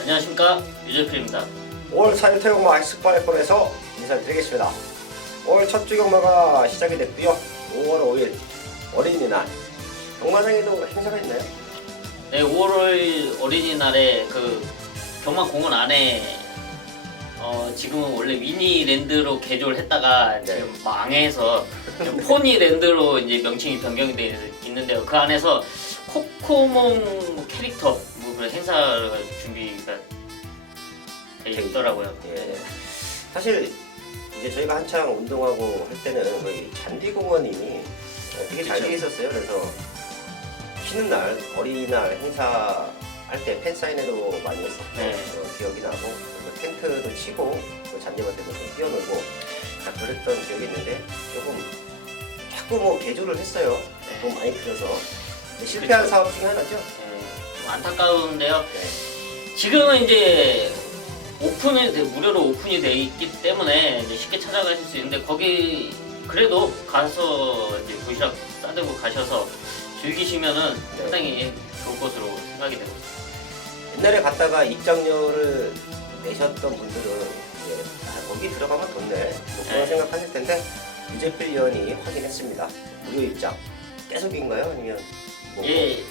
안녕하십니까, 유재필입니다. 5월 4일 태국마 엑스파에 포에서 인사드리겠습니다. 5월 첫 주 경마가 시작이 됐고요. 5월 5일 어린이날 경마장에도 행사가 있나요? 네, 5월 어린이날에 그 경마공원 안에 지금은 원래 위니랜드로 개조를 했다가 네. 지금 망해서 포니랜드로 이제 명칭이 변경이 돼 있는데요. 그 안에서 코코몽 캐릭터 뭐 그런 행사가 준비가 돼 있더라고요. 예. 사실 이제 저희가 한창 운동하고 할 때는 거기 잔디공원이 되게 잘 돼 있었어요. 그래서 쉬는 날 어린이날 행사할 때 팬사인회도 많이 했었고 네. 기억이 나고 텐트도 치고 잔디밭에도 좀 뛰어놀고 그랬던 기억이 있는데 조금 자꾸 뭐 개조를 했어요. 네. 돈 많이 들여서 실패한 그렇죠. 사업 중에 하나죠. 좀 안타까운데요. 네. 지금은 이제 무료로 오픈이 돼 있기 때문에 이제 쉽게 찾아가실 수 있는데 거기 그래도 가서 이제 도시락 싸들고 가셔서 즐기시면은 상당히 좋을 것으로 생각이 되고 있습니다. 옛날에 갔다가 입장료를 내셨던 분들은 이제 거기 들어가면 좋네 뭐 그런 네. 생각하실 텐데 유재필 의원이 확인했습니다. 무료 입장 깨속인가요? 아니면 뭐 예,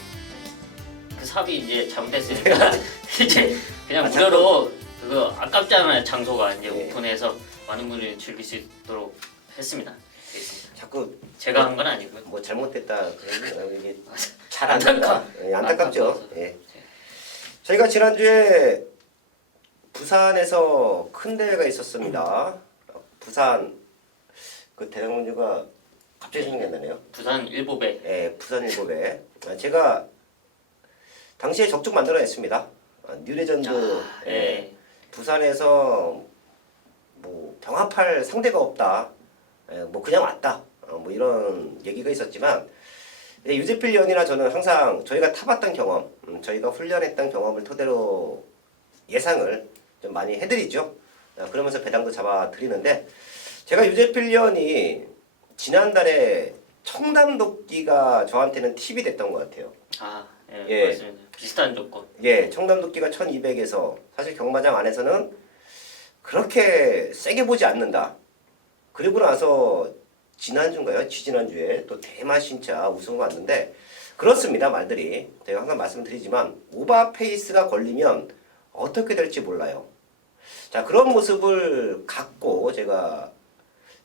그 사업이 이제 잘못됐으니까 이제 그냥 아, 무료로 그거 아깝잖아요. 장소가 이제 네. 오픈해서 많은 분들이 즐길 수 있도록 했습니다. 되겠습니다. 자꾸 제가 한 건 아니고요. 뭐 잘못됐다 그러면 이게 잘 안 된다. 예, 안타깝죠. 안타까워서. 예. 저희가 지난주에 부산에서 큰 대회가 있었습니다. 부산 그 대장군주가 갑자기 생각이 안 나네요. 부산 일보배. 예, 부산 일곱에 제가 당시에 적중 만들어냈습니다. 뉴레전드 예. 부산에서 뭐 경합할 상대가 없다. 뭐 그냥 왔다. 뭐 이런 얘기가 있었지만 유재필 의원이나 저는 항상 저희가 타봤던 경험, 저희가 훈련했던 경험을 토대로 예상을 좀 많이 해드리죠. 그러면서 배당도 잡아드리는데 제가 유재필 의원이 지난달에 청담도끼가 저한테는 팁이 됐던 것 같아요. 아, 예, 예. 맞습니다. 비슷한 조건. 예, 청담도끼가 1200에서 사실 경마장 안에서는 그렇게 세게 보지 않는다. 그리고 나서 지난주인가요? 지지난주에 또 대마신차 우승을 왔는데 그렇습니다. 말들이 제가 항상 말씀드리지만 오버페이스가 걸리면 어떻게 될지 몰라요. 자, 그런 모습을 갖고 제가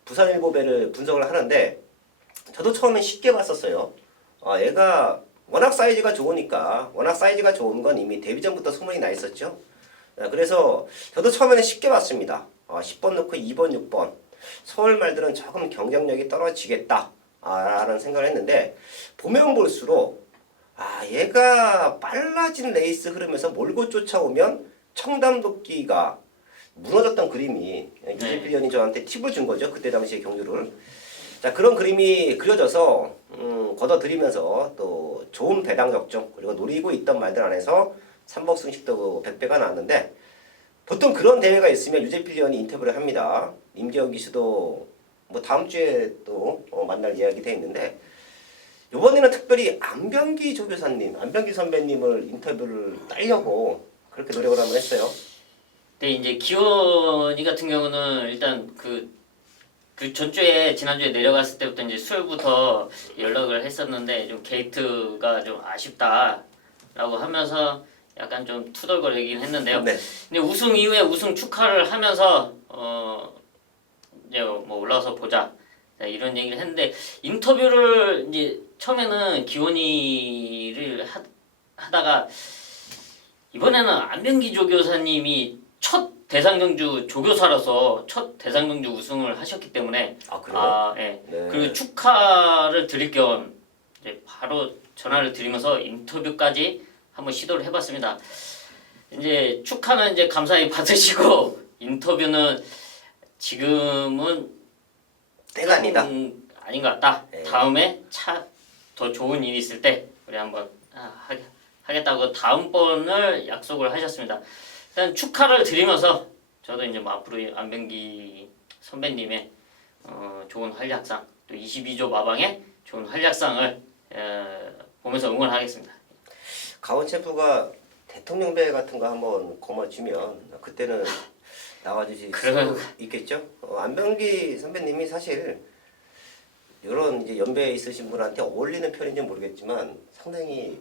부산일보배를 분석을 하는데 저도 처음엔 쉽게 봤었어요. 얘가 워낙 사이즈가 좋으니까 워낙 사이즈가 좋은 건 이미 데뷔 전부터 소문이 나 있었죠. 그래서 저도 처음에는 쉽게 봤습니다. 10번 놓고 2번, 6번 서울 말들은 조금 경쟁력이 떨어지겠다 라는 생각을 했는데 보면 볼수록 얘가 빨라진 레이스 흐름에서 몰고 쫓아오면 청담도끼가 무너졌던 그림이 유재필 의원이 저한테 팁을 준 거죠. 그때 당시의 경주를. 자, 그런 그림이 그려져서 걷어들이면서 또 좋은 배당 적정 그리고 노리고 있던 말들 안에서 삼복 승식도 100배가 나왔는데 보통 그런 대회가 있으면 유재필 의원이 인터뷰를 합니다. 임기영 기수도 뭐 다음 주에 또 만날 이야기 돼 있는데 이번에는 특별히 안병기 조교사님, 안병기 선배님을 인터뷰를 따려고 그렇게 노력을 한번 했어요. 근데 이제 기원이 같은 경우는 일단 그 전주에 지난주에 내려갔을 때부터 이제 수요일부터 연락을 했었는데 좀 게이트가 좀 아쉽다라고 하면서 약간 좀 투덜거리긴 했는데요. 네. 근데 우승 이후에 우승 축하를 하면서 이제 뭐 올라와서 보자 이런 얘기를 했는데 인터뷰를 이제 처음에는 기원이를 하다가 이번에는 안병기 조교사님이 첫 대상경주 조교사로서 첫 대상경주 우승을 하셨기 때문에 그래요? 예. 네. 그리고 축하를 드릴 겸 이제 바로 전화를 드리면서 인터뷰까지 한번 시도를 해봤습니다. 이제 축하는 이제 감사히 받으시고 인터뷰는 지금은 때가 아니다. 아닌 것 같다. 네. 다음에 더 좋은 일이 있을 때 우리 한번 하겠다고 다음번을 약속을 하셨습니다. 일단 축하를 드리면서 저도 이제 뭐 앞으로 안병기 선배님의 좋은 활약상 또 22조 마방의 좋은 활약상을 보면서 응원하겠습니다. 가온 챔프가 대통령배 같은 거 한번 거머쥐면 그때는 나와주실 그러면- 수 있겠죠? 안병기 선배님이 사실 이런 이제 연배에 있으신 분한테 어울리는 편인지 모르겠지만 상당히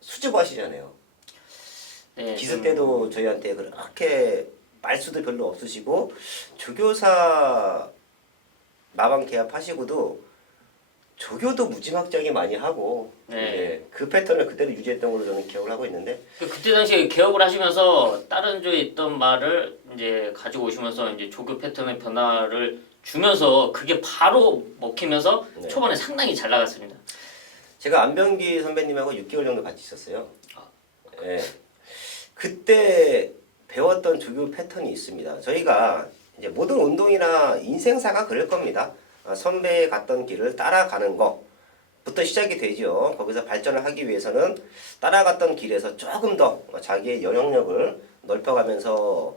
수줍어하시잖아요. 네, 기수 좀- 때도 저희한테 그렇게 말수도 별로 없으시고 조교사 마방 개합하시고도 조교도 무지막지하게 많이 하고 네. 이제 그 패턴을 그대로 유지했던 걸로 저는 기억을 하고 있는데 그때 당시에 개업을 하시면서 다른 조에 있던 말을 이제 가지고 오시면서 이제 조교 패턴의 변화를 주면서 그게 바로 먹히면서 네. 초반에 상당히 잘 나갔습니다. 제가 안병기 선배님하고 6개월 정도 같이 있었어요. 아. 예. 그때 배웠던 조교 패턴이 있습니다. 저희가 이제 모든 운동이나 인생사가 그럴 겁니다. 선배의 갔던 길을 따라가는 것부터 시작이 되죠. 거기서 발전을 하기 위해서는 따라갔던 길에서 조금 더 자기의 영향력을 넓혀가면서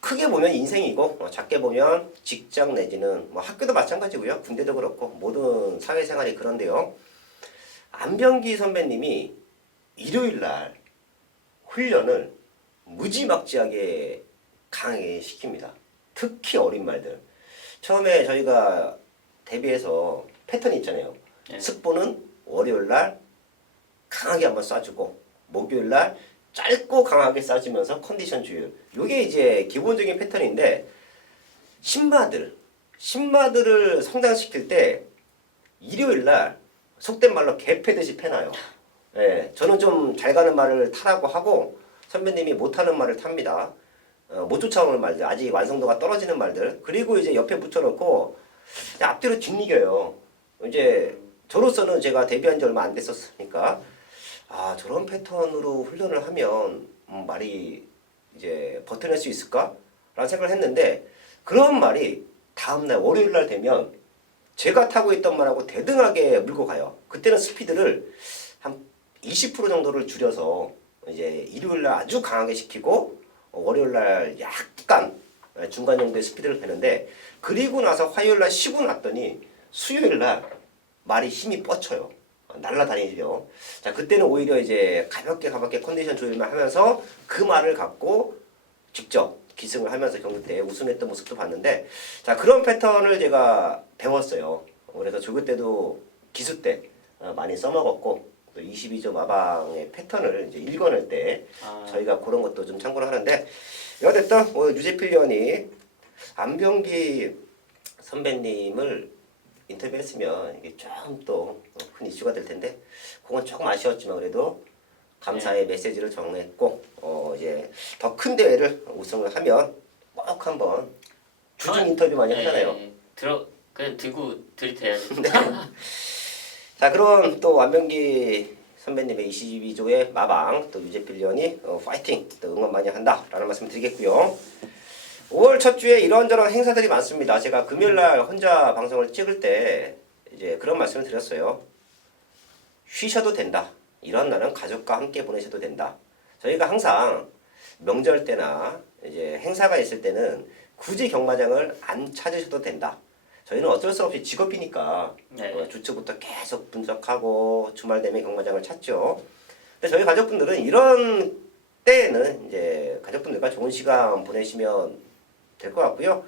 크게 보면 인생이고 작게 보면 직장 내지는 뭐 학교도 마찬가지고요. 군대도 그렇고 모든 사회생활이 그런데요. 안병기 선배님이 일요일 날 훈련을 무지막지하게 강하게 시킵니다. 특히 어린 말들. 처음에 저희가 데뷔해서 패턴이 있잖아요. 네. 숙보는 월요일 날 강하게 한번 쏴주고 목요일 날 짧고 강하게 쏴주면서 컨디션 조율. 요게 이제 기본적인 패턴인데 신마들을 성장시킬 때 일요일 날 속된 말로 개 패듯이 패나요. 예, 저는 좀 잘 가는 말을 타라고 하고 선배님이 못하는 말을 탑니다. 못 쫓아오는 말들, 아직 완성도가 떨어지는 말들, 그리고 이제 옆에 붙여놓고 앞뒤로 뒷이겨요. 이제 저로서는 제가 데뷔한 지 얼마 안 됐었으니까 아 저런 패턴으로 훈련을 하면 말이 이제 버텨낼 수 있을까? 라는 생각을 했는데 그런 말이 다음날 월요일날 되면 제가 타고 있던 말하고 대등하게 물고 가요. 그때는 스피드를 한 20% 정도를 줄여서 이제 일요일날 아주 강하게 시키고 월요일날 약간 중간 정도의 스피드를 배는데 그리고 나서 화요일날 쉬고 났더니 수요일날 말이 힘이 뻗쳐요. 날라다니죠. 자 그때는 오히려 이제 가볍게 컨디션 조율만 하면서 그 말을 갖고 직접 기승을 하면서 경기 때 우승했던 모습도 봤는데 자 그런 패턴을 제가 배웠어요. 그래서 조교 때도 기수 때 많이 써먹었고 또 22조 마방의 패턴을 이제 읽어낼 때 저희가 그런 것도 좀 참고를 하는데 여하튼 유재필위원이 안병기 선배님을 인터뷰했으면 이게 좀 또 큰 이슈가 될 텐데 그건 조금 아쉬웠지만 그래도 감사의 메시지를 전했고 이제 더 큰 대회를 우승을 하면 꼭 한번 주중 인터뷰 많이 하잖아요. 그냥 들고 들이대야지. 자 그럼 또 안병기 선배님의 22조의 마방 또 유재필위원이 파이팅 또 응원 많이 한다라는 말씀 드리겠고요. 5월 첫 주에 이런저런 행사들이 많습니다. 제가 금요일날 혼자 방송을 찍을 때 이제 그런 말씀을 드렸어요. 쉬셔도 된다. 이런 날은 가족과 함께 보내셔도 된다. 저희가 항상 명절 때나 이제 행사가 있을 때는 굳이 경마장을 안 찾으셔도 된다. 저희는 어쩔 수 없이 직업이니까 네. 주초부터 계속 분석하고 주말 되면 경마장을 찾죠. 근데 저희 가족분들은 이런 때에는 이제 가족분들과 좋은 시간 보내시면 될 것 같고요.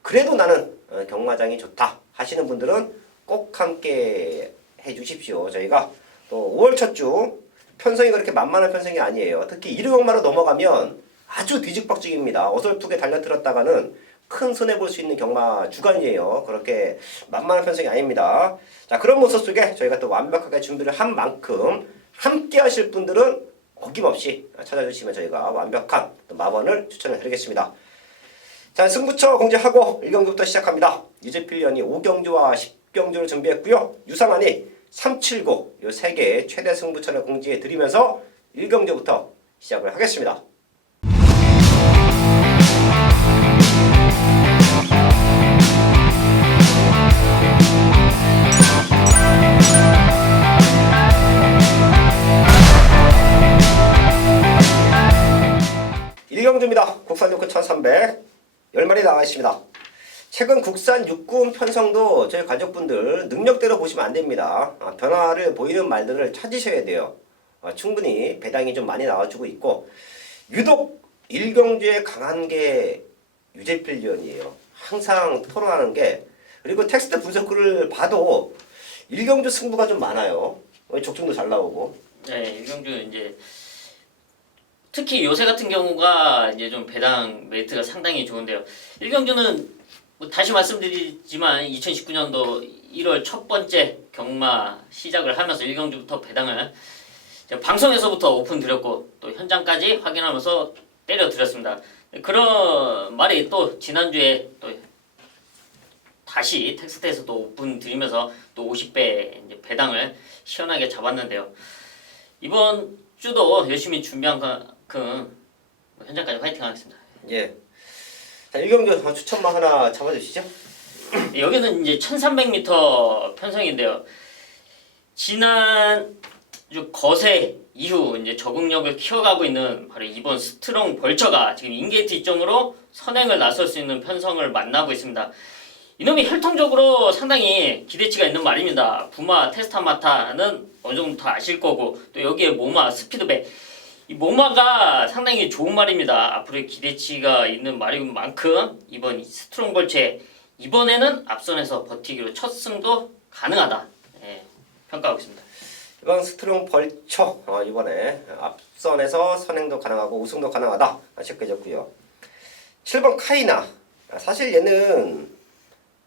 그래도 나는 경마장이 좋다 하시는 분들은 꼭 함께 해주십시오. 저희가 또 5월 첫 주 편성이 그렇게 만만한 편성이 아니에요. 특히 일요일마로 넘어가면 아주 뒤죽박죽입니다. 어설프게 달려들었다가는 큰 손해 볼 수 있는 경마 주간이에요. 그렇게 만만한 편성이 아닙니다. 자 그런 모습 속에 저희가 또 완벽하게 준비를 한 만큼 함께 하실 분들은 어김없이 찾아주시면 저희가 완벽한 또 마번을 추천을 드리겠습니다. 자 승부처 공지하고 1경주부터 시작합니다. 유재필위원이 5경주와 10경주를 준비했고요. 유상환이 379, 이 세 개의 최대 승부처를 공지해 드리면서 1경주부터 시작을 하겠습니다. 일경주입니다. 국산 육군 1300 10마리 나와 있습니다. 최근 국산 육군 편성도 저희 가족분들 능력대로 보시면 안 됩니다. 변화를 보이는 말들을 찾으셔야 돼요. 충분히 배당이 좀 많이 나와주고 있고 유독 일경주에 강한 게 유재필위원이에요. 항상 토론하는 게 그리고 텍스트 분석글을 봐도 일경주 승부가 좀 많아요. 적중도 잘 나오고. 네, 일경주 이제 특히 요새 같은 경우가 이제 좀 배당 메리트가 상당히 좋은데요. 일경주는 뭐 다시 말씀드리지만 2019년도 1월 첫 번째 경마 시작을 하면서 일경주부터 배당을 제가 방송에서부터 오픈드렸고 또 현장까지 확인하면서 때려드렸습니다. 그런 말이 또 지난주에 또 다시 텍스트에서도 오픈드리면서 또 50배 이제 배당을 시원하게 잡았는데요. 이번 주도 열심히 준비한 현장까지 화이팅 하겠습니다. 예. 자, 일경주 추천만 하나 잡아주시죠. 여기는 이제 1300m 편성인데요. 지난 거세 이후 이제 적응력을 키워가고 있는 바로 이번 스트롱 벌처가 지금 인게이트 이점으로 선행을 나설 수 있는 편성을 만나고 있습니다. 이놈이 혈통적으로 상당히 기대치가 있는 말입니다. 부마, 테스타마타는 어느 정도 다 아실 거고 또 여기에 모마, 스피드백 이 모마가 상당히 좋은 말입니다. 앞으로의 기대치가 있는 말인 만큼 이번 스트롱 벌처에 이번에는 앞선에서 버티기로 첫 승도 가능하다. 예, 평가하고 있습니다. 이번 스트롱 벌처 이번에 앞선에서 선행도 가능하고 우승도 가능하다 체크해줬고요. 7번 카이나 사실 얘는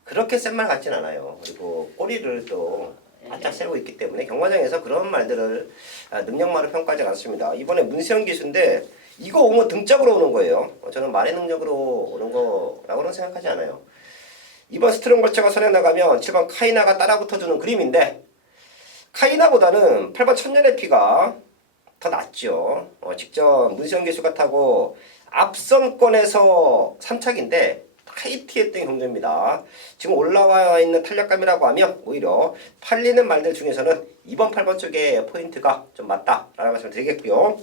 그렇게 센 말 같진 않아요. 그리고 꼬리를 또 바짝 세우고 있기 때문에 경마장에서 그런 말들을 능력말로 평가하지 않습니다. 이번에 문세영 기수인데 이거 오면 등짝으로 오는 거예요. 저는 말의 능력으로 오는 거라고는 생각하지 않아요. 이번 스트롱 벌처가 선행 나가면 7번 카이나가 따라 붙어주는 그림인데 카이나보다는 8번 천년의 피가 더 낫죠. 직접 문세영 기수가 타고 앞선권에서 3착인데 타이트했던 경주입니다. 지금 올라와 있는 탄력감이라고 하면 오히려 팔리는 말들 중에서는 2번, 8번 쪽에 포인트가 좀 맞다라는 말씀을 드리겠고요.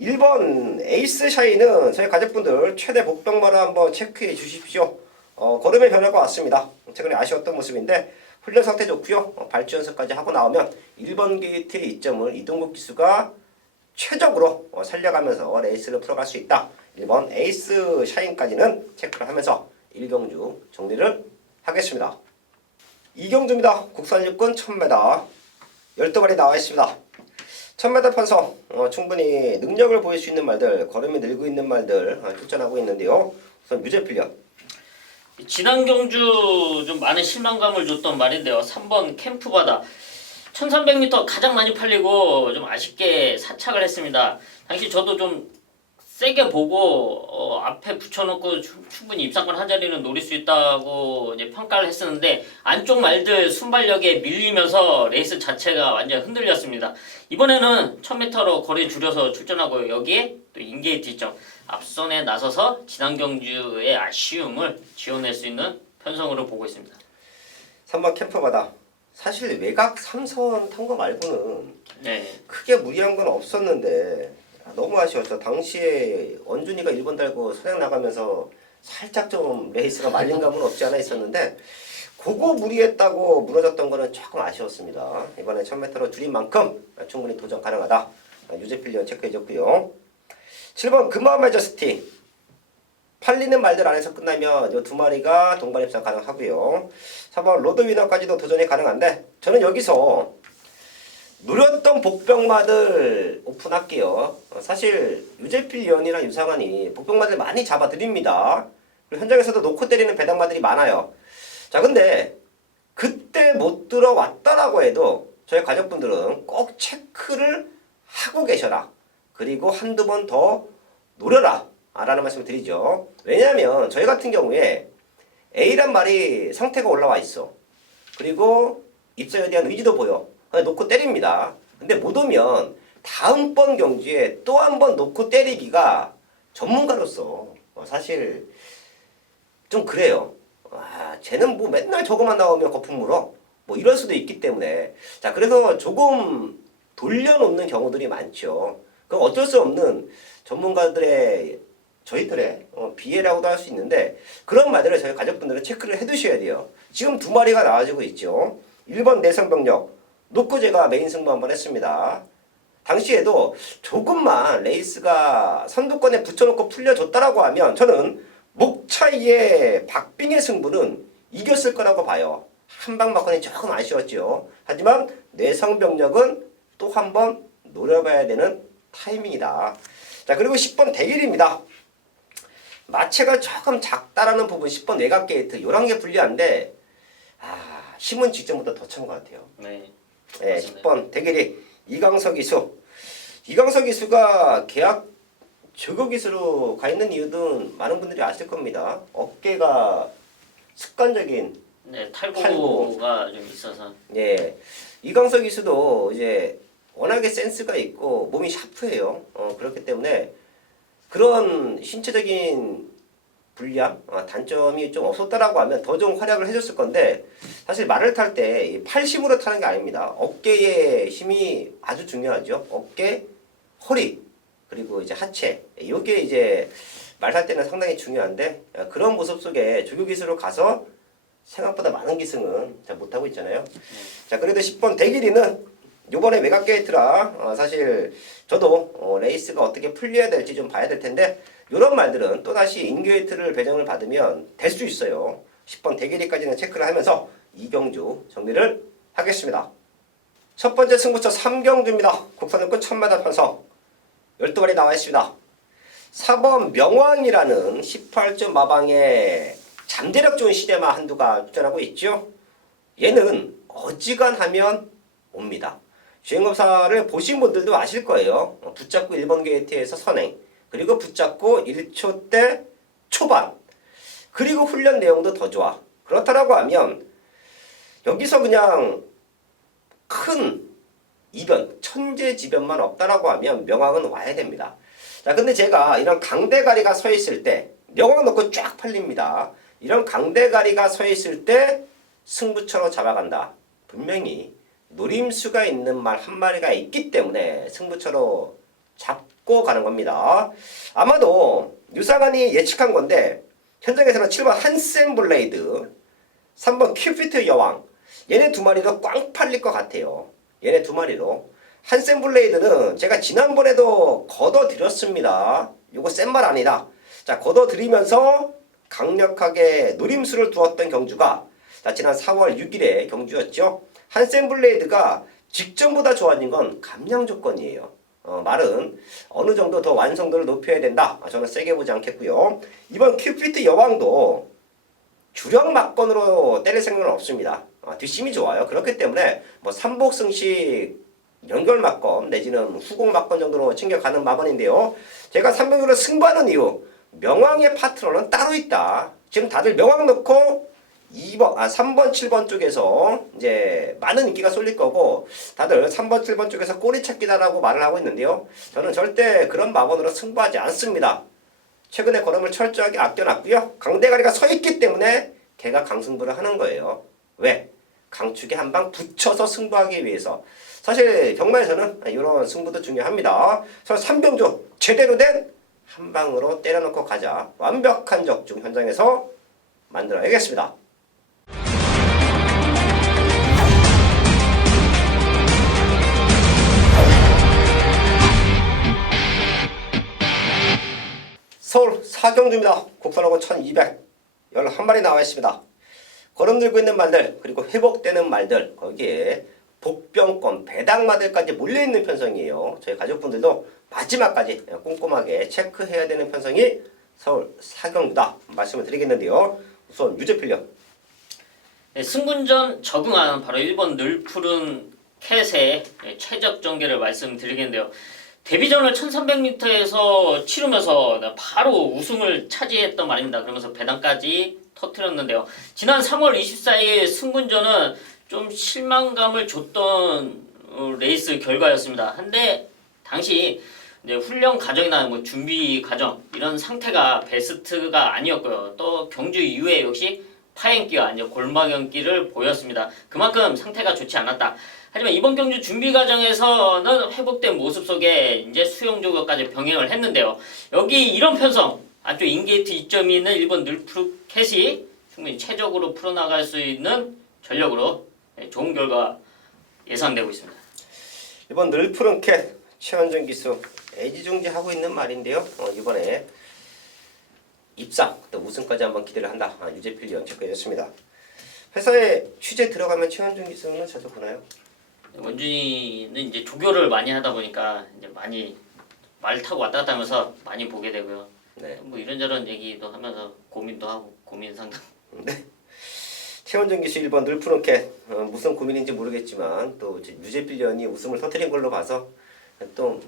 1번 에이스 샤이는 저희 가족분들 최대 복병마로 한번 체크해 주십시오. 걸음의 변화가 왔습니다. 최근에 아쉬웠던 모습인데 훈련 상태 좋고요. 발주 연습까지 하고 나오면 1번 게이트의 이점을 이동국 기수가 최적으로 살려가면서 레이스를 풀어갈 수 있다. 1번 에이스 샤인까지는 체크를 하면서 일경주 정리를 하겠습니다. 이경주입니다. 국산 육군 1000m 12발이 나와 있습니다. 1000m 편성 충분히 능력을 보일 수 있는 말들 걸음이 늘고 있는 말들 출전하고 있는데요. 우선 유재필련 지난 경주 좀 많은 실망감을 줬던 말인데요. 3번 캠프바다 1300m 가장 많이 팔리고 좀 아쉽게 사착을 했습니다. 당시 저도 좀 세게 보고 앞에 붙여놓고 충분히 입상권 한 자리는 노릴 수 있다고 이제 평가를 했었는데 안쪽 말들 순발력에 밀리면서 레이스 자체가 완전 흔들렸습니다. 이번에는 1000m로 거리 줄여서 출전하고 여기에 또 인게이트 이점 앞선에 나서서 지난 경주의 아쉬움을 지워낼 수 있는 편성으로 보고 있습니다. 3번 캠프바다 사실 외곽 3선 탄 거 말고는 네. 크게 무리한 건 없었는데 너무 아쉬웠죠. 당시에 원준이가 1번 달고 선행 나가면서 살짝 좀 레이스가 말린 감은 없지 않아 있었는데 그거 무리했다고 무너졌던 거는 조금 아쉬웠습니다. 이번에 1000m로 줄인 만큼 충분히 도전 가능하다. 유재필련 체크해줬고요. 7번 금화 메저스티 팔리는 말들 안에서 끝나면 이 두 마리가 동반 입상 가능하고요. 4번 로드위너까지도 도전이 가능한데 저는 여기서 노렸던 복병마들 오픈할게요. 사실 유재필련이랑 유상환이 복병마들 많이 잡아드립니다. 그리고 현장에서도 놓고 때리는 배당마들이 많아요. 자, 근데 그때 못 들어왔더라고 해도 저희 가족분들은 꼭 체크를 하고 계셔라. 그리고 한두 번 더 노려라 라는 말씀을 드리죠. 왜냐하면 저희 같은 경우에 A란 말이 상태가 올라와 있어. 그리고 입사에 대한 의지도 보여. 놓고 때립니다. 근데 못 오면 다음번 경주에 또 한 번 놓고 때리기가 전문가로서 사실 좀 그래요. 쟤는 뭐 맨날 저거만 나오면 거품 물어. 뭐 이럴 수도 있기 때문에. 자, 그래서 조금 돌려놓는 경우들이 많죠. 그럼 어쩔 수 없는 전문가들의 저희들의 비애라고도 할 수 있는데 그런 말들을 저희 가족분들은 체크를 해두셔야 돼요. 지금 두 마리가 나와주고 있죠. 1번 내성병력 놓고 제가 메인 승부 한번 했습니다. 당시에도 조금만 레이스가 선두권에 붙여놓고 풀려줬다라고 하면 저는 목 차이의 박빙의 승부는 이겼을 거라고 봐요. 한 방 맞고는 조금 아쉬웠죠. 하지만 내성병력은 또 한 번 노려봐야 되는 타이밍이다. 자, 그리고 10번 대길입니다. 마체가 조금 작다라는 부분 10번 외곽 게이트 이런 게 불리한데 힘은 직전보다 더 찬 것 같아요. 네. 네, 맞습니다. 10번 대길이 이강석 기수. 이강석 기수가 계약 저거 기수로 가 있는 이유는 많은 분들이 아실 겁니다. 어깨가 습관적인 네, 탈구가 좀 있어서. 예, 이강석 기수도 이제 워낙에 센스가 있고 몸이 샤프해요. 그렇기 때문에 그런 신체적인 불리함, 단점이 좀 없었다라고 하면 더 좀 활약을 해줬을 건데 사실 말을 탈 때 팔심으로 타는 게 아닙니다. 어깨의 힘이 아주 중요하죠. 어깨, 허리, 그리고 이제 하체. 이게 이제 말 탈 때는 상당히 중요한데 그런 모습 속에 조교 기수로 가서 생각보다 많은 기승은 잘 못하고 있잖아요. 자, 그래도 10번 대길이는 요번에 외곽 게이트라 사실 저도 레이스가 어떻게 풀려야 될지 좀 봐야 될 텐데 이런 말들은 또다시 인게이트를 배정을 받으면 될 수 있어요. 10번 대길이까지는 체크를 하면서 이경주 정리를 하겠습니다. 첫 번째 승부처 3경주입니다. 국산육군 천마다 편성 12마리 나와 있습니다. 4번 명왕이라는 18점 마방의 잠재력 좋은 시대마 한두가 출전하고 있죠. 얘는 어지간하면 옵니다. 주행검사를 보신 분들도 아실 거예요. 붙잡고 1번 게이트에서 선행, 그리고 붙잡고 1초대 초반, 그리고 훈련 내용도 더 좋아. 그렇다라고 하면 여기서 그냥 큰 이변, 천재지변만 없다라고 하면 명왕은 와야 됩니다. 자, 근데 제가 이런 강대가리가 서 있을 때 명왕 놓고 쫙 팔립니다. 이런 강대가리가 서 있을 때 승부처로 잡아간다. 분명히 노림수가 있는 말 한 마리가 있기 때문에 승부처로 잡고 가는 겁니다. 아마도 유상한이 예측한 건데 현장에서는 7번 한센 블레이드, 3번 큐피트 여왕, 얘네 두 마리도 꽝 팔릴 것 같아요. 얘네 두 마리로. 한센 블레이드는 제가 지난번에도 걷어드렸습니다. 요거 센 말 아니다. 자, 걷어드리면서 강력하게 노림수를 두었던 경주가 지난 4월 6일에 경주였죠. 한센 블레이드가 직전보다 좋아진 건 감량 조건이에요. 말은 어느 정도 더 완성도를 높여야 된다. 저는 세게 보지 않겠고요. 이번 큐피트 여왕도 주력 막건으로 때릴 생각은 없습니다. 뒷심이 좋아요. 그렇기 때문에 뭐 삼복승식 연결 막건 내지는 후공 막건 정도로 챙겨가는 막건인데요. 제가 300으로 승부하는 이유, 명왕의 파트너는 따로 있다. 지금 다들 명왕 넣고 3번, 7번 쪽에서 이제 많은 인기가 쏠릴 거고 다들 3번, 7번 쪽에서 꼬리 찾기다라고 말을 하고 있는데요. 저는 절대 그런 막원으로 승부하지 않습니다. 최근에 걸음을 철저하게 아껴놨고요. 강대가리가 서 있기 때문에 걔가 강승부를 하는 거예요. 왜? 강축에 한 방 붙여서 승부하기 위해서. 사실 경마에서는 이런 승부도 중요합니다. 그래서 3병조 제대로 된 한 방으로 때려놓고 가자. 완벽한 적중 현장에서 만들어야겠습니다. 서울 사경주입니다. 국산하고 1200 11마리 나와 있습니다. 걸음 들고 있는 말들, 그리고 회복되는 말들, 거기에 복병권, 배당마들까지 몰려있는 편성이에요. 저희 가족분들도 마지막까지 꼼꼼하게 체크해야 되는 편성이 서울 사경주다 말씀을 드리겠는데요. 우선 유죄필력. 네, 승군전 적응하는 바로 1번 늘푸른 캣의 최적 전개를 말씀드리겠는데요. 데뷔전을 1300m에서 치르면서 바로 우승을 차지했던 말입니다. 그러면서 배당까지 터뜨렸는데요. 지난 3월 24일 승군전은 좀 실망감을 줬던 레이스 결과였습니다. 한데 당시 이제 훈련 과정이나 뭐 준비 과정 이런 상태가 베스트가 아니었고요. 또 경주 이후에 역시 파행기와 이제 골망연기를 보였습니다. 그만큼 상태가 좋지 않았다. 하지만 이번 경주 준비 과정에서는 회복된 모습 속에 이제 수용 조교까지 병행을 했는데요. 여기 이런 편성, 안쪽 인게이트 이점이 있는 1번 늘푸르캣이 충분히 최적으로 풀어나갈 수 있는 전력으로 좋은 결과 예상되고 있습니다. 이번 늘푸른 캣 최원준 기수 애지중지하고 있는 말인데요. 이번에 입상 또 우승까지 한번 기대를 한다. 유재필 위원 체크해줬습니다. 회사에 취재 들어가면 최원준 기수는 자주 보나요? 원준이는 이제 조교를 많이 하다 보니까 이제 많이 말 타고 왔다 갔다 하면서 많이 보게 되고요. 네. 뭐 이런저런 얘기도 하면서 고민도 하고 고민 상담. 네. 최원준 기수 1번 늘푸른캣 무슨 고민인지 모르겠지만 또 이제 유재필 위원이 웃음을 터뜨린 걸로 봐서 또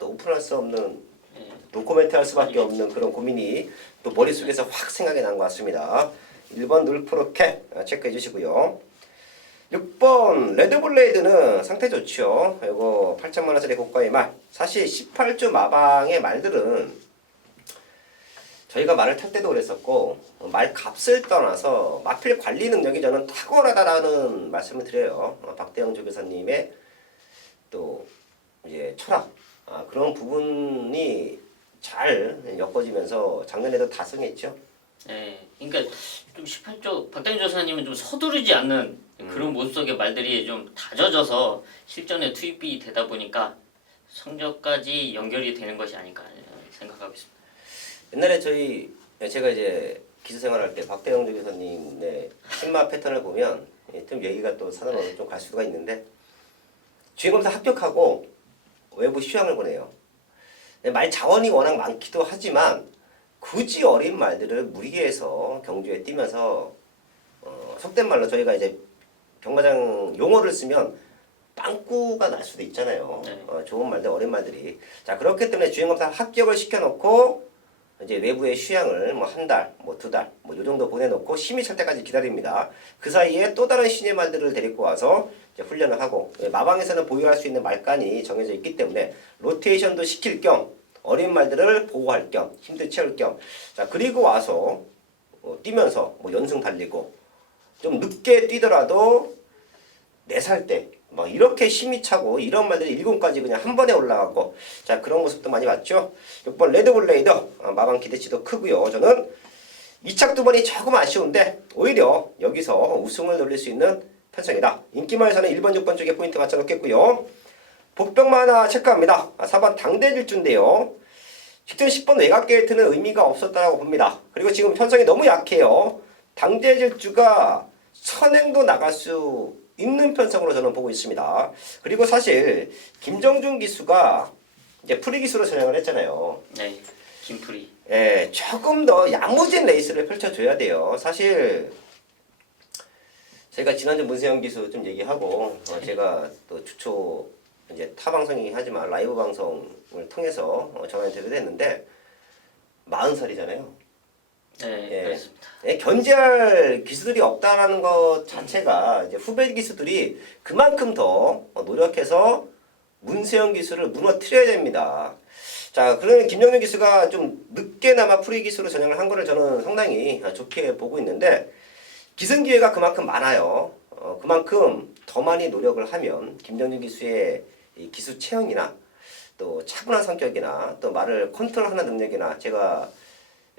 오픈할 수 없는 네. 노코멘트 할 수밖에 없는 그런 고민이 또 머릿속에서 확 생각이 난 것 같습니다. 1번 늘푸른캣 체크해 주시고요. 6번 레드블레이드는 상태 좋죠. 이거 8천만 원짜리 고가의 말. 사실 18주 마방의 말들은 저희가 말을 탈 때도 그랬었고 말 값을 떠나서 마필 관리 능력이 저는 탁월하다라는 말씀을 드려요. 박대영 조교사님의 또 이제 철학 그런 부분이 잘 엮어지면서 작년에도 다승했죠. 네, 그러니까 좀 18조 박대현 조사님은 좀 서두르지 않는 그런 모습 속의 말들이 좀 다져져서 실전에 투입이 되다 보니까 성적까지 연결이 되는 것이 아닐까 생각하고 있습니다. 옛날에 제가 이제 기수 생활할 때 박대영 조교사님의 신마 패턴을 보면 좀 얘기가 또 산으로 좀 갈 수가 있는데 주행검사 합격하고 외부 휴양을 보내요. 말 자원이 워낙 많기도 하지만 굳이 어린 말들을 무리해서 경주에 뛰면서 속된 말로 저희가 이제 경마장 용어를 쓰면 빵꾸가 날 수도 있잖아요. 네. 좋은 말들, 어린 말들이. 자, 그렇기 때문에 주행검사 합격을 시켜놓고 이제 외부에 휴양을 뭐 한 달, 뭐 두 달, 뭐 요 정도 보내놓고 심의 찰 때까지 기다립니다. 그 사이에 또 다른 신의 말들을 데리고 와서 이제 훈련을 하고 마방에서는 보유할 수 있는 말간이 정해져 있기 때문에 로테이션도 시킬 겸 어린 말들을 보호할 겸 힘도 채울 겸 자 그리고 와서 뛰면서 뭐 연승 달리고 좀 늦게 뛰더라도 4살 때 막 이렇게 힘이 차고 이런 말들이 1군까지 그냥 한 번에 올라가고 자 그런 모습도 많이 봤죠. 6번 레드블레이더 마방 기대치도 크고요. 저는 2착 2번이 조금 아쉬운데 오히려 여기서 우승을 노릴 수 있는 편성이다. 인기말에서는 1번 6번 쪽에 포인트 맞춰 놓겠고요. 복병만 하나 체크합니다. 4번 당대질주인데요. 직전 10번 외곽 게이트는 의미가 없었다고 봅니다. 그리고 지금 편성이 너무 약해요. 당대질주가 선행도 나갈 수 있는 편성으로 저는 보고 있습니다. 그리고 사실 김정준 기수가 이제 프리 기수로 전향을 했잖아요. 네, 김프리. 예, 조금 더 야무진 레이스를 펼쳐줘야 돼요. 사실 제가 지난주 문세영 기수 좀 얘기하고 제가 또 주초 이제 타 방송이 하지만 라이브 방송을 통해서 전화 인터뷰를 했는데 40살이잖아요. 네, 예. 그렇습니다. 예, 견제할 기수들이 없다라는 것 자체가 이제 후배 기수들이 그만큼 더 노력해서 문세영 기수를 무너뜨려야 됩니다. 자, 그러면 김정준 기수가 좀 늦게나마 프리 기수로 전향을 한 거를 저는 상당히 좋게 보고 있는데 기승 기회가 그만큼 많아요. 그만큼 더 많이 노력을 하면 김정준 기수의 이 기수 체형이나 또 차분한 성격이나 또 말을 컨트롤하는 능력이나 제가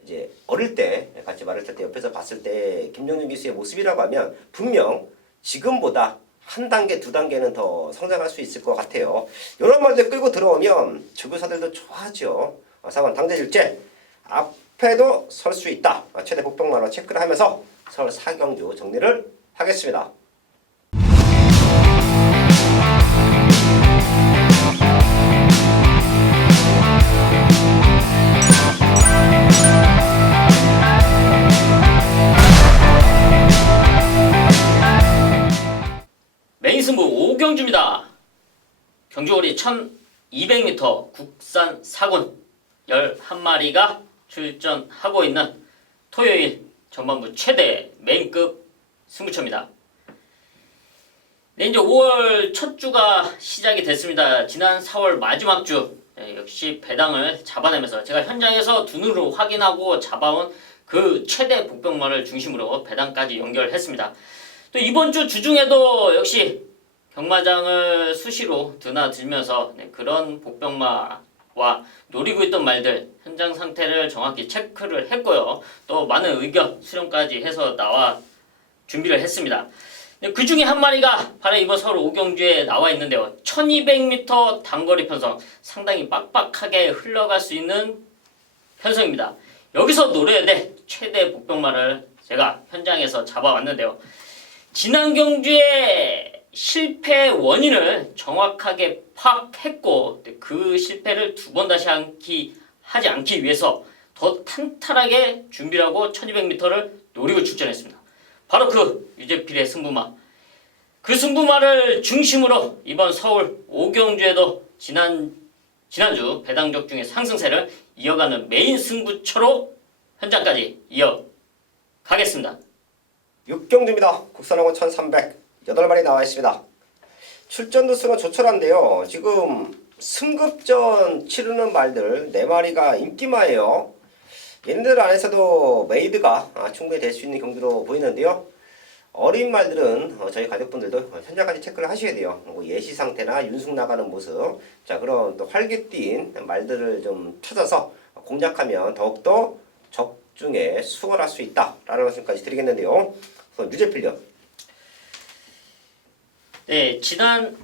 이제 어릴 때 같이 말을 탈 때 옆에서 봤을 때 김정준 기수의 모습이라고 하면 분명 지금보다 한 단계, 두 단계는 더 성장할 수 있을 것 같아요. 이런 말들 끌고 들어오면 조교사들도 좋아하죠. 4번 당대질제 앞에도 설 수 있다. 최대 복병만으로 체크를 하면서 서울 4경주 정리를 하겠습니다. 메인 승부 5경주입니다. 경주거리 1200m 국산 사군 11마리가 출전하고 있는 토요일 전반부 최대 메인급 승부처입니다. 네, 이제 5월 첫 주가 시작이 됐습니다. 지난 4월 마지막 주 역시 배당을 잡아내면서 제가 현장에서 두 눈으로 확인하고 잡아온 그 최대 복병마를 중심으로 배당까지 연결했습니다. 또 이번 주 주중에도 역시 경마장을 수시로 드나들면서 그런 복병마와 노리고 있던 말들 현장 상태를 정확히 체크를 했고요. 또 많은 의견 수렴까지 해서 나와 준비를 했습니다. 그 중에 한 마리가 바로 이번 서울 오경주에 나와 있는데요. 1200m 단거리 편성, 상당히 빡빡하게 흘러갈 수 있는 편성입니다. 여기서 노려야 돼 최대 복병말을 제가 현장에서 잡아왔는데요. 지난 경주의 실패 원인을 정확하게 파악했고 그 실패를 두 번 다시 하지 않기 위해서 더 탄탄하게 준비를 하고 1200m를 노리고 출전했습니다. 바로 그 유재필의 승부마. 그 승부마를 중심으로 이번 서울 오경주에도 지난주 배당적 중의 상승세를 이어가는 메인 승부처로 현장까지 이어가겠습니다. 6경주입니다. 국산하고 1300 8마리 나와 있습니다. 출전 두수는 조촐한데요. 지금 승급전 치르는 말들 4마리가 인기마예요. 얘네들 안에서도 메이드가 충분히 될 수 있는 경주로 보이는데요. 어린 말들은 저희 가족분들도 현장까지 체크를 하셔야 돼요. 예시 상태나 윤숙 나가는 모습, 자 그런 또 활기 띈 말들을 좀 찾아서 공략하면 더욱더 적중에 수월할 수 있다라는 말씀까지 드리겠는데요. 유재필요. 네, 지난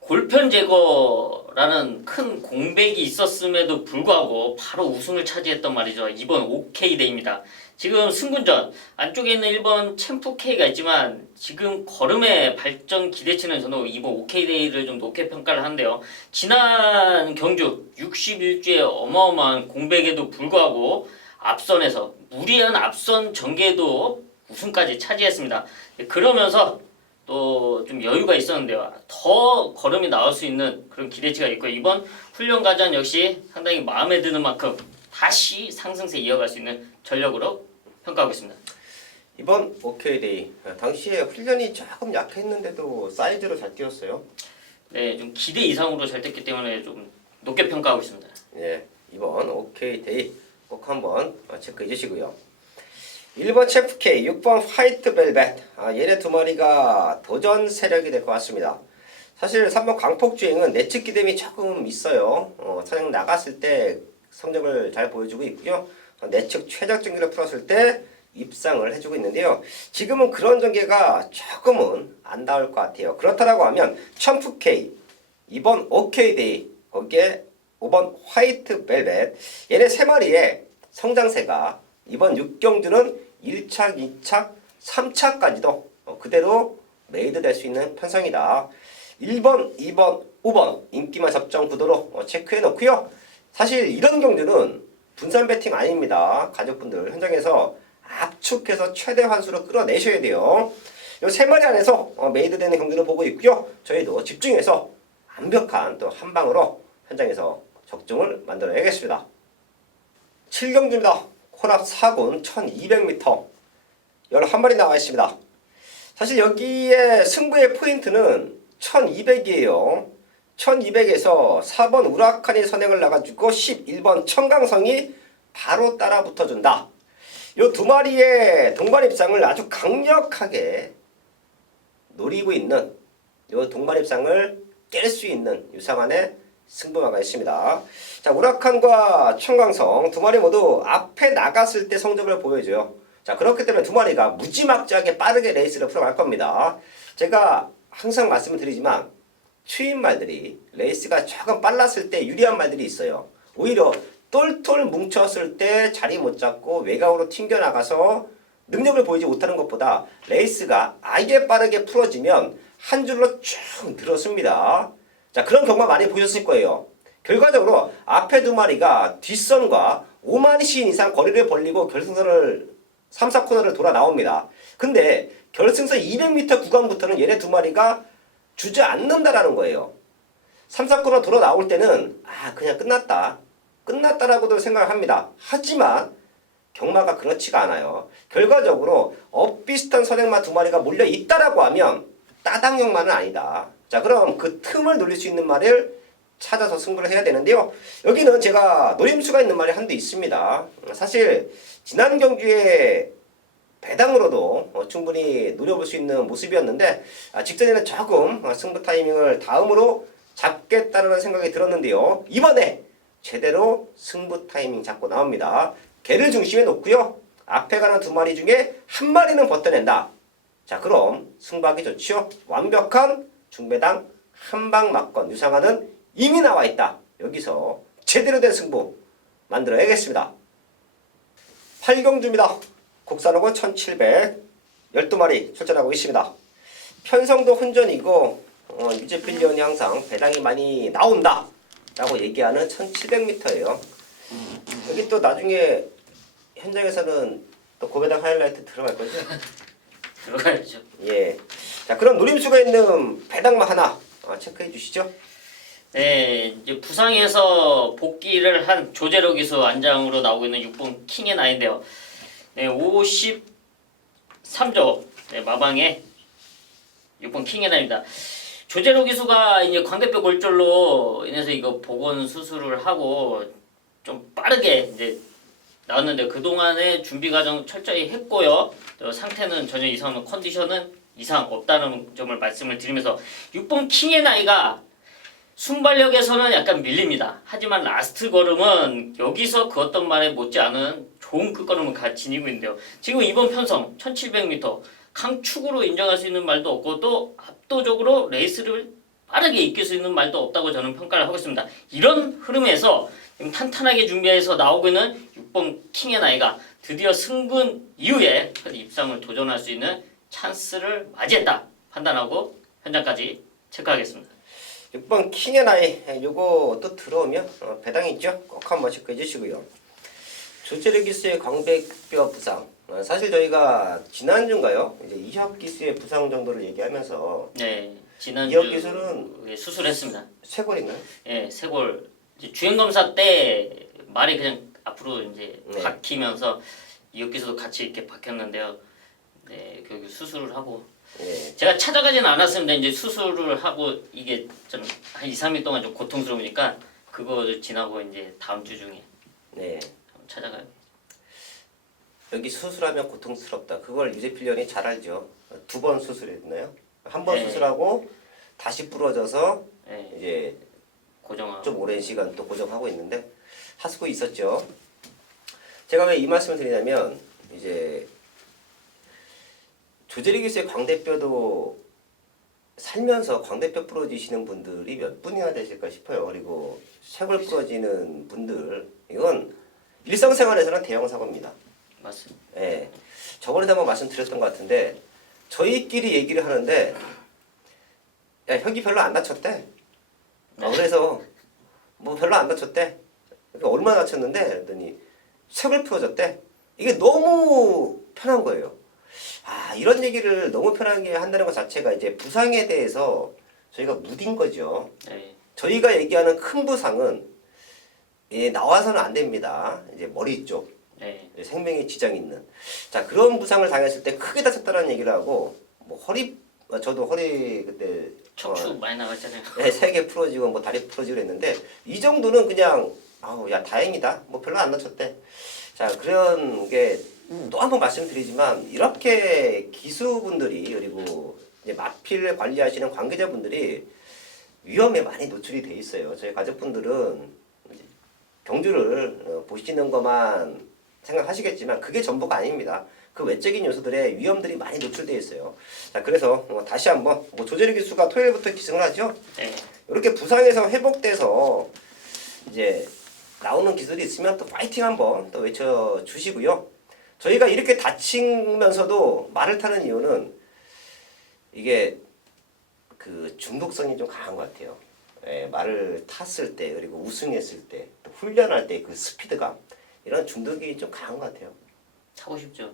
골편 제거라는 큰 공백이 있었음에도 불구하고 바로 우승을 차지했던 말이죠. 이번 OK데이입니다. 지금 승군전 안쪽에 있는 1번 챔프 K가 있지만 지금 걸음의 발전 기대치는 저는 이번 OK데이를 좀 높게 평가를 하는데요. 지난 경주 61주의 어마어마한 공백에도 불구하고 앞선에서 무리한 앞선 전개도 우승까지 차지했습니다. 그러면서 또 좀 여유가 있었는데요. 더 걸음이 나올 수 있는 그런 기대치가 있고 이번 훈련 과정 역시 상당히 마음에 드는 만큼 다시 상승세 이어갈 수 있는 전력으로 평가하고 있습니다. 이번 OK데이 당시에 훈련이 조금 약했는데도 사이즈로 잘 뛰었어요. 네, 좀 기대 이상으로 잘 됐기 때문에 좀 높게 평가하고 있습니다. 예, 이번 OK데이 꼭 한번 체크해 주시고요. 1번 챔프 K, 6번 화이트 벨벳. 얘네 두 마리가 도전 세력이 될 것 같습니다. 사실 3번 광폭주행은 내측 기댐이 조금 있어요. 사냥 나갔을 때 성적을 잘 보여주고 있고요. 내측 최적 전기를 풀었을 때 입상을 해주고 있는데요. 지금은 그런 전개가 조금은 안 나올 것 같아요. 그렇다라고 하면 챔프 K, 2번 OK데이, 거기에 5번 화이트 벨벳. 얘네 세 마리의 성장세가 이번 6경주는 1착, 2착, 3착까지도 그대로 메이드 될 수 있는 편성이다. 1번, 2번, 5번 인기만 접점 구도로 체크해 놓고요. 사실 이런 경주는 분산 배팅 아닙니다. 가족분들 현장에서 압축해서 최대 환수로 끌어내셔야 돼요. 이 세 마리 안에서 메이드 되는 경주를 보고 있고요. 저희도 집중해서 완벽한 또 한 방으로 현장에서 적중을 만들어야겠습니다. 7경주입니다. 혼합 4군 1200m 11마리 나와 있습니다. 사실 여기에 승부의 포인트는 1200이에요. 1200에서 4번 우라카니 선행을 나가지고 11번 청강성이 바로 따라 붙어준다. 이 두 마리의 동반 입상을 아주 강력하게 노리고 있는 이 동반 입상을 깰 수 있는 유상한의 승부마가 있습니다. 자, 우라칸과 청강성 두 마리 모두 앞에 나갔을 때 성적을 보여줘요. 자, 그렇기 때문에 두 마리가 무지막지하게 빠르게 레이스를 풀어갈 겁니다. 제가 항상 말씀을 드리지만 추인 말들이 레이스가 조금 빨랐을 때 유리한 말들이 있어요. 오히려 똘똘 뭉쳤을 때 자리 못 잡고 외곽으로 튕겨나가서 능력을 보이지 못하는 것보다 레이스가 아예 빠르게 풀어지면 한 줄로 쭉 늘었습니다. 자, 그런 경우가 많이 보셨을 거예요. 결과적으로 앞에 두 마리가 뒷선과 5만 시 이상 거리를 벌리고 결승선을 3, 4코너를 돌아 나옵니다. 근데 결승선 200m 구간부터는 얘네 두 마리가 주저앉는다라는 거예요. 3, 4코너 돌아 나올 때는 그냥 끝났다라고도 생각을 합니다. 하지만 경마가 그렇지가 않아요. 결과적으로 엇비슷한 선행마 두 마리가 몰려 있다라고 하면 따당력만은 아니다. 자, 그럼 그 틈을 노릴 수 있는 말을 찾아서 승부를 해야 되는데요. 여기는 제가 노림수가 있는 말이 한두 있습니다. 사실 지난 경주에 배당으로도 충분히 노려볼 수 있는 모습이었는데 직전에는 조금 승부 타이밍을 다음으로 잡겠다는 생각이 들었는데요. 이번에 제대로 승부 타이밍 잡고 나옵니다. 개를 중심에 놓고요. 앞에 가는 두 마리 중에 한 마리는 버텨낸다. 자, 그럼 승부하기 좋지요. 완벽한 중배당 한방 맞건 유상하는 이미 나와 있다. 여기서 제대로 된 승부 만들어야겠습니다. 8경주입니다. 국산호고 1700 12마리 출전하고 있습니다. 편성도 혼전이고 유제필리언이 항상 배당이 많이 나온다 라고 얘기하는 1700m예요. 여기 또 나중에 현장에서는 또 고배당 하이라이트 들어갈 거죠? 들어가야죠. 예. 자, 그럼 노림수가 있는 배당만 하나 체크해 주시죠. 네, 이제 부상에서 복귀를 한 조재로 기수 안장으로 나오고 있는 6번 킹의 나인데요. 네, 53조 마방에 6번 킹의 나입니다. 조재로 기수가 이제 광대뼈 골절로 인해서 이거 복원 수술을 하고 좀 빠르게 이제 나왔는데 그 동안에 준비 과정 철저히 했고요. 또 상태는 전혀 이상 없는 컨디션은 이상 없다는 점을 말씀을 드리면서 6번 킹의 나이가 순발력에서는 약간 밀립니다. 하지만 라스트 걸음은 여기서 그 어떤 말에 못지않은 좋은 끝걸음을 지니고 있는데요. 지금 이번 편성 1700m 강축으로 인정할 수 있는 말도 없고 또 압도적으로 레이스를 빠르게 이끌 수 있는 말도 없다고 저는 평가를 하고 있습니다. 이런 흐름에서 탄탄하게 준비해서 나오고 있는 6번 킹의 나이가 드디어 승분 이후에 입상을 도전할 수 있는 찬스를 맞이했다 판단하고 현장까지 체크하겠습니다. 6번 킹의 나이 요거 또 들어오면 배당 있죠? 꼭 한번 체크해 주시고요. 조재르 기수의 광배뼈 부상 사실 저희가 지난주인가요? 이제 이혁 기수의 부상 정도를 얘기하면서 네, 지난주 이혁 기수는 수술했습니다. 쇄골인가요? 네, 쇄골 주행 검사 때 말이 그냥 앞으로 이제 네. 박히면서 이혁 기수도 같이 이렇게 박혔는데요. 네, 그 수술을 하고 네. 제가 찾아가지는 않았습니다. 이제 수술을 하고 이게 좀 한 2, 3일 동안 좀 고통스러우니까 그거 지나고 이제 다음 주 중에 네. 한번 찾아가요. 여기 수술하면 고통스럽다. 그걸 유재필련이 잘 알죠. 2번 수술했나요? 한 번 네. 수술하고 다시 부러져서 네, 이제 고정하고 좀 오랜 시간 또 고정하고 있는데 하수구 있었죠. 제가 왜 이 말씀을 드리냐면 이제 조재리 기수의 광대뼈도 살면서 광대뼈 부러지시는 분들이 몇 분이나 되실까 싶어요. 그리고 쇄골 부러지는 분들 이건 일상생활에서는 대형 사고입니다. 맞습니다. 예. 저번에도 한번 말씀드렸던 것 같은데 저희끼리 얘기를 하는데 야 혁이 별로 안 다쳤대. 그래서 뭐 별로 안 다쳤대. 그러니까 얼마나 다쳤는데 그랬더니 쇄골 부러졌대. 이게 너무 편한 거예요. 아 이런 얘기를 너무 편하게 한다는 것 자체가 이제 부상에 대해서 저희가 무딘 거죠. 네, 저희가 얘기하는 큰 부상은 나와서는 안 됩니다. 이제 머리 쪽. 네, 생명에 지장이 있는 자 그런 부상을 당했을 때 크게 다쳤다는 얘기를 하고 뭐 허리 저도 허리 그때 척추 많이 나갔잖아요. 3개 풀어지고 뭐 다리 풀어지고 그랬는데 이 정도는 그냥 아우 야 다행이다 뭐 별로 안 다쳤대. 자 그런 게 또 한 번 말씀드리지만 이렇게 기수분들이 그리고 이제 마필 관리하시는 관계자분들이 위험에 많이 노출이 돼 있어요. 저희 가족분들은 이제 경주를 보시는 것만 생각하시겠지만 그게 전부가 아닙니다. 그 외적인 요소들의 위험들이 많이 노출되어 있어요. 자, 그래서 다시 한번 조재리 기수가 토요일부터 기승을 하죠. 네, 이렇게 부상에서 회복돼서 이제 나오는 기술이 있으면 또 파이팅 한번 또 외쳐 주시고요. 저희가 이렇게 다치면서도 말을 타는 이유는 이게 그 중독성이 좀 강한 것 같아요. 예, 말을 탔을 때 그리고 우승했을 때 또 훈련할 때 그 스피드감 이런 중독이 좀 강한 것 같아요. 타고 싶죠.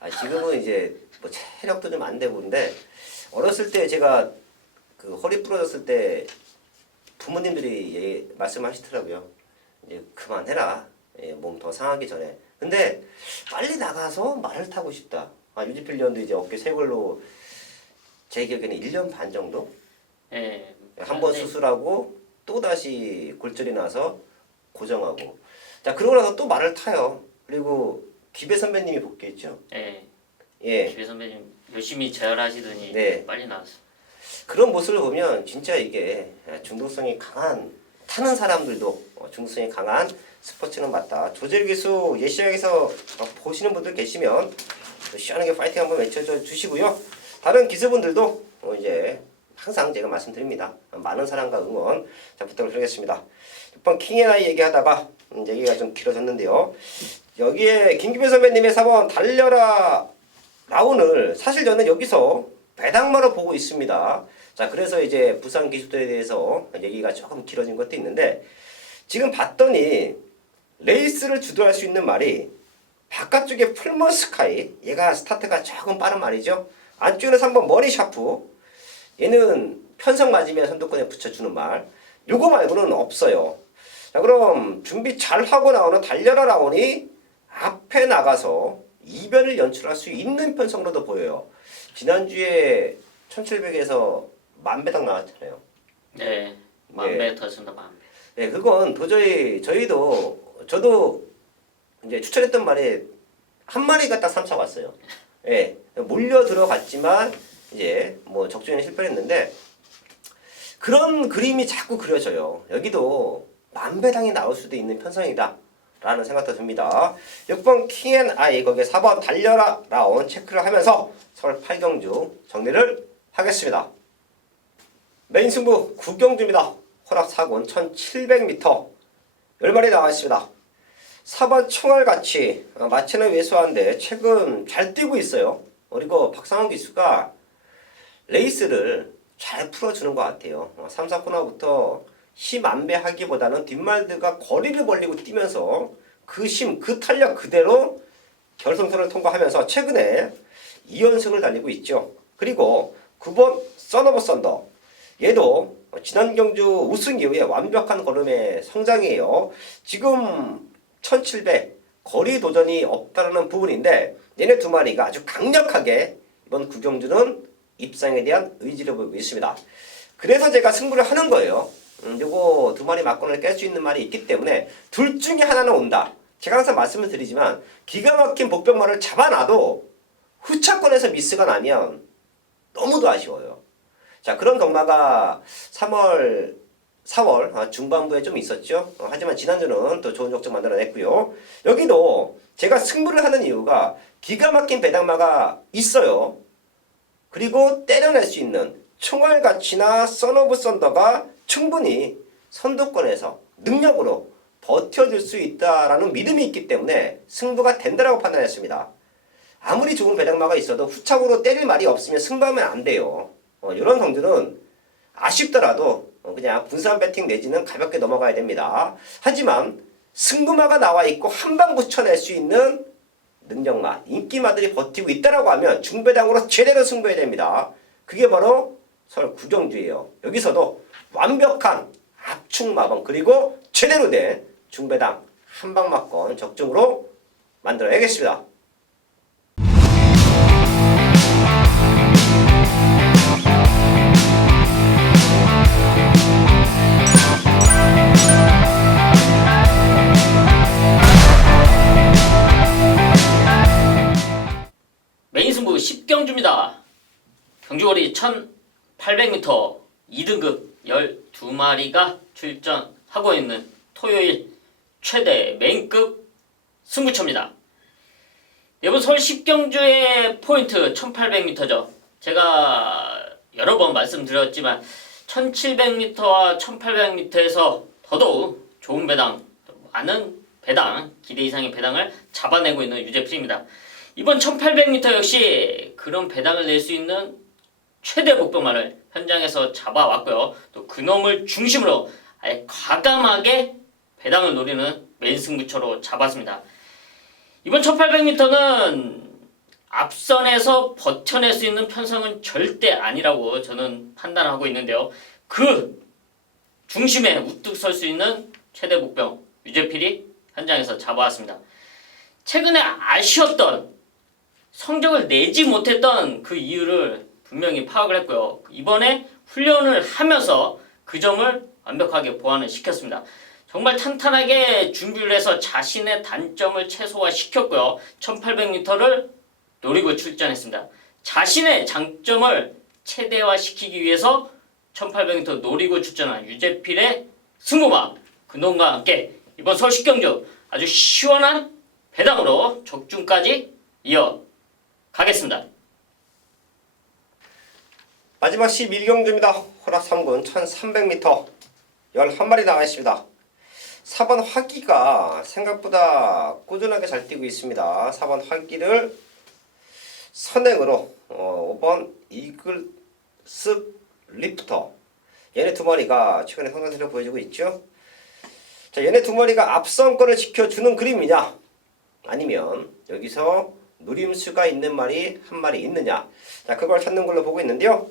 아, 지금은 이제 뭐 체력도 좀 안 되고 그런데 어렸을 때 제가 그 허리 부러졌을 때 부모님들이 말씀하시더라고요. 이제 그만해라. 몸 더 상하기 전에. 근데 빨리 나가서 말을 타고 싶다. 아, 유지필련도 이제 어깨 쇄골로 제 기억에는 1년 반 정도? 네, 한 번 수술하고 또 다시 골절이 나서 고정하고. 자, 그러고 나서 또 말을 타요. 그리고 기배 선배님이 복귀했죠. 네, 예. 기회 선배님 열심히 재활하시더니 네. 빨리 나왔어. 그런 모습을 보면 진짜 이게 중독성이 강한 타는 사람들도 중독성이 강한 스포츠는 맞다. 조재일 기수 예시장에서 보시는 분들 계시면 시원하게 파이팅 한번 외쳐줘 주시고요. 다른 기수분들도 이제 항상 제가 말씀드립니다. 많은 사랑과 응원 부탁을 드리겠습니다. 6번 킹앤아이 얘기하다가 얘기가 좀 길어졌는데요. 여기에 김기배 선배님의 4번 달려라 라운을 사실 저는 여기서 배당마로 보고 있습니다. 자, 그래서 이제 부산 기수들에 대해서 얘기가 조금 길어진 것도 있는데 지금 봤더니 레이스를 주도할 수 있는 말이 바깥쪽에 풀먼스카이, 얘가 스타트가 조금 빠른 말이죠. 안쪽에는 3번 머리샤프, 얘는 편성 맞으면 선두권에 붙여주는 말. 요거 말고는 없어요. 자, 그럼 준비 잘 하고 나오는 달려라 라운이 앞에 나가서 이변을 연출할 수 있는 편성으로도 보여요. 지난주에 1700에서 만배당 나왔잖아요. 네, 만배 터진다 만배. 네, 그건 도저히 저도 이제 추천했던 말에 한 마리가 딱 3차 왔어요. 예, 몰려 들어갔지만 이제 뭐 적중에 실패했는데 그런 그림이 자꾸 그려져요. 여기도 만배당이 나올 수도 있는 편성이다 라는 생각도 듭니다. 6번 킹앤아이, 거기에 4번 달려라 라운 체크를 하면서 서울 8경주 정리를 하겠습니다. 메인 승부 9경주입니다. 호락 4군 1700m 10마리 나와 있습니다. 4번 총알같이 마체는 왜소한데 최근 잘 뛰고 있어요. 그리고 박상원 기수가 레이스를 잘 풀어주는 것 같아요. 3, 4코너부터 힘안배 하기보다는 뒷말드가 거리를 벌리고 뛰면서 그 힘, 그 탄력 그대로 결승선을 통과하면서 최근에 2연승을 달리고 있죠. 그리고 9번 썬오브 썬더, 얘도 지난 경주 우승 이후에 완벽한 걸음의 성장이에요. 지금 1700 거리 도전이 없다는 부분인데 얘네 두 마리가 아주 강력하게 이번 구경주는 입상에 대한 의지를 보이고 있습니다. 그래서 제가 승부를 하는 거예요. 요거 두 마리 막권을 깰 수 있는 말이 있기 때문에 둘 중에 하나는 온다. 제가 항상 말씀을 드리지만 기가 막힌 복병말을 잡아놔도 후차권에서 미스가 나면 너무도 아쉬워요. 자, 그런 경마가 4월 중반부에 좀 있었죠. 하지만 지난주는 또 좋은 적정 만들어냈고요. 여기도 제가 승부를 하는 이유가 기가 막힌 배당마가 있어요. 그리고 때려낼 수 있는 총알같이나 썬오브 썬더가 충분히 선두권에서 능력으로 버텨줄 수 있다라는 믿음이 있기 때문에 승부가 된다라고 판단했습니다. 아무리 좋은 배당마가 있어도 후착으로 때릴 말이 없으면 승부하면 안 돼요. 이런 경주는 아쉽더라도 그냥 분산 배팅 내지는 가볍게 넘어가야 됩니다. 하지만 승부마가 나와 있고 한방 붙여낼 수 있는 능력마, 인기마들이 버티고 있다라고 하면 중배당으로 제대로 승부해야 됩니다. 그게 바로 서울 구경주예요. 여기서도 완벽한 압축마번 그리고 제대로 된 중배당 한방마권 적중으로 만들어야겠습니다. 메인 승부 10경주입니다. 경주거리 1800m 2등급 12마리가 출전하고 있는 토요일 최대 메인급 승부처입니다. 이번 서울 10경주의 포인트 1800m죠. 제가 여러 번 말씀드렸지만 1700m와 1800m에서 더더욱 좋은 배당, 많은 배당, 기대 이상의 배당을 잡아내고 있는 유재필입니다. 이번 1800m 역시 그런 배당을 낼 수 있는 최대 복병마를 현장에서 잡아왔고요. 또 그놈을 중심으로 아예 과감하게 배당을 노리는 메인 승부처로 잡았습니다. 이번 1800m는 앞선에서 버텨낼 수 있는 편성은 절대 아니라고 저는 판단하고 있는데요. 그 중심에 우뚝 설 수 있는 최대 복병 유재필이 현장에서 잡아왔습니다. 최근에 아쉬웠던 성적을 내지 못했던 그 이유를 분명히 파악을 했고요. 이번에 훈련을 하면서 그 점을 완벽하게 보완을 시켰습니다. 정말 탄탄하게 준비를 해서 자신의 단점을 최소화시켰고요. 1800m를 노리고 출전했습니다. 자신의 장점을 최대화시키기 위해서 1800m 노리고 출전한 유재필의 승부마 근원과 함께 이번 서울 10경주 아주 시원한 배당으로 적중까지 이어 하겠습니다. 마지막 11경주입니다. 호락 3군 1300m 11마리 나와 있습니다. 4번 화기가 생각보다 꾸준하게 잘 뛰고 있습니다. 4번 화기를 선행으로 5번 이글스 리프터 얘네 두 마리가 최근에 성장세를 보여주고 있죠. 자, 얘네 두 마리가 앞선거를 지켜주는 그림이냐 아니면 여기서 누림수가 있는 말이 한 마리 있느냐, 자 그걸 찾는 걸로 보고 있는데요.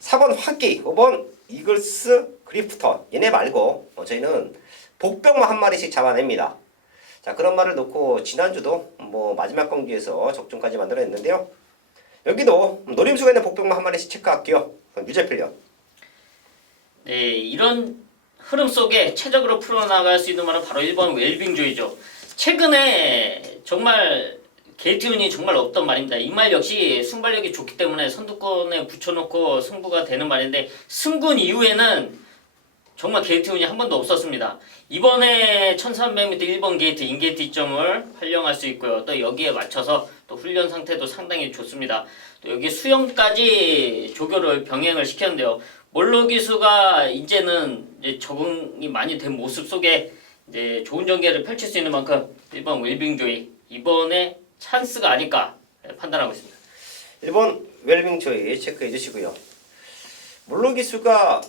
4번 화기, 5번 이글스 그리프터 얘네 말고 저희는 복병만 한 마리씩 잡아냅니다. 자 그런 말을 놓고 지난주도 뭐 마지막 경기에서 적중까지 만들어냈는데요. 여기도 노림수가 있는 복병만 한 마리씩 체크할게요. 유제필련. 네, 이런 흐름 속에 최적으로 풀어나갈 수 있는 말은 바로 1번 웰빙조이죠. 최근에 정말 게이트 운이 정말 없던 말입니다. 이 말 역시 순발력이 좋기 때문에 선두권에 붙여놓고 승부가 되는 말인데, 승군 이후에는 정말 게이트 운이 한 번도 없었습니다. 이번에 1300m 1번 게이트 인게이트 이점을 활용할 수 있고요. 또 여기에 맞춰서 또 훈련 상태도 상당히 좋습니다. 또 여기 수영까지 조교를 병행을 시켰는데요. 몰로 기수가 이제는 이제 적응이 많이 된 모습 속에 이제 좋은 전개를 펼칠 수 있는 만큼 1번 웰빙조이 이번에 찬스가 아닐까 판단하고 있습니다. 1번 웰빙조이 체크해 주시고요. 몰로 기수가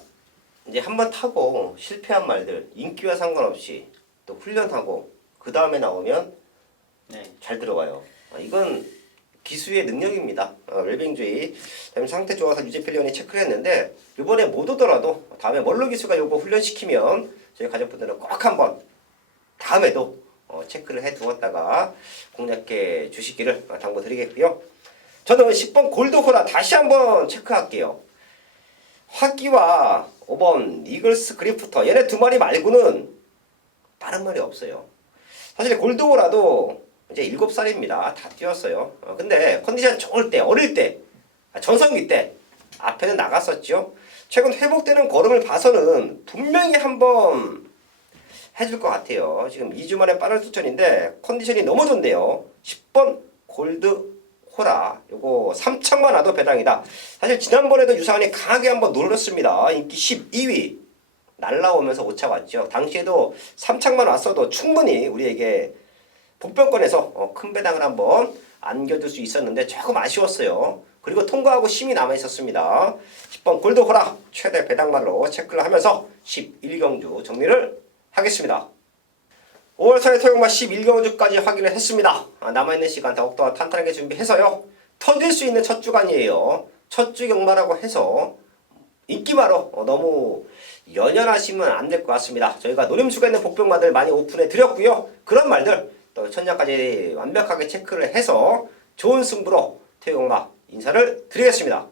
이제 한번 타고 실패한 말들 인기와 상관없이 또 훈련하고 그 다음에 나오면 잘 들어가요. 이건 기수의 능력입니다. 웰빙주의 다음에 상태 좋아서 유제필련이 체크를 했는데 이번에 못 오더라도 다음에 멀로 기수가 요거 훈련시키면 저희 가족분들은 꼭 한번 다음에도 체크를 해 두었다가 공략해 주시기를 당부드리겠고요. 저는 10번 골드호라 다시 한번 체크할게요. 화기와 5번 이글스 그리프터 얘네 두 마리 말고는 다른 말이 없어요. 사실 골드호라도 이제 7살입니다. 다 뛰었어요. 근데 컨디션 좋을 때, 어릴 때, 전성기 때 앞에는 나갔었죠. 최근 회복되는 걸음을 봐서는 분명히 한번 해줄 것 같아요. 지금 2주 만에 빠른 수천인데 컨디션이 너무 좋네요. 10번 골드 호라 요거 3창만 와도 배당이다. 사실 지난번에도 유사한이 강하게 한번 놀렸습니다. 인기 12위 날라오면서 5차 왔죠. 당시에도 3창만 왔어도 충분히 우리에게 복병권에서 큰 배당을 한번 안겨줄 수 있었는데 조금 아쉬웠어요. 그리고 통과하고 심이 남아있었습니다. 10번 골드호라 최대 배당말로 체크를 하면서 11경주 정리를 하겠습니다. 5월달에 토요일마 11경주까지 확인을 했습니다. 남아있는 시간 더욱더 탄탄하게 준비해서요. 터질 수 있는 첫 주간이에요. 첫 주 경마라고 해서 인기마로 너무 연연하시면 안 될 것 같습니다. 저희가 노림수가 있는 복병마들 많이 오픈해 드렸고요. 그런 말들 또 천장까지 완벽하게 체크를 해서 좋은 승부로 토요일마 인사를 드리겠습니다.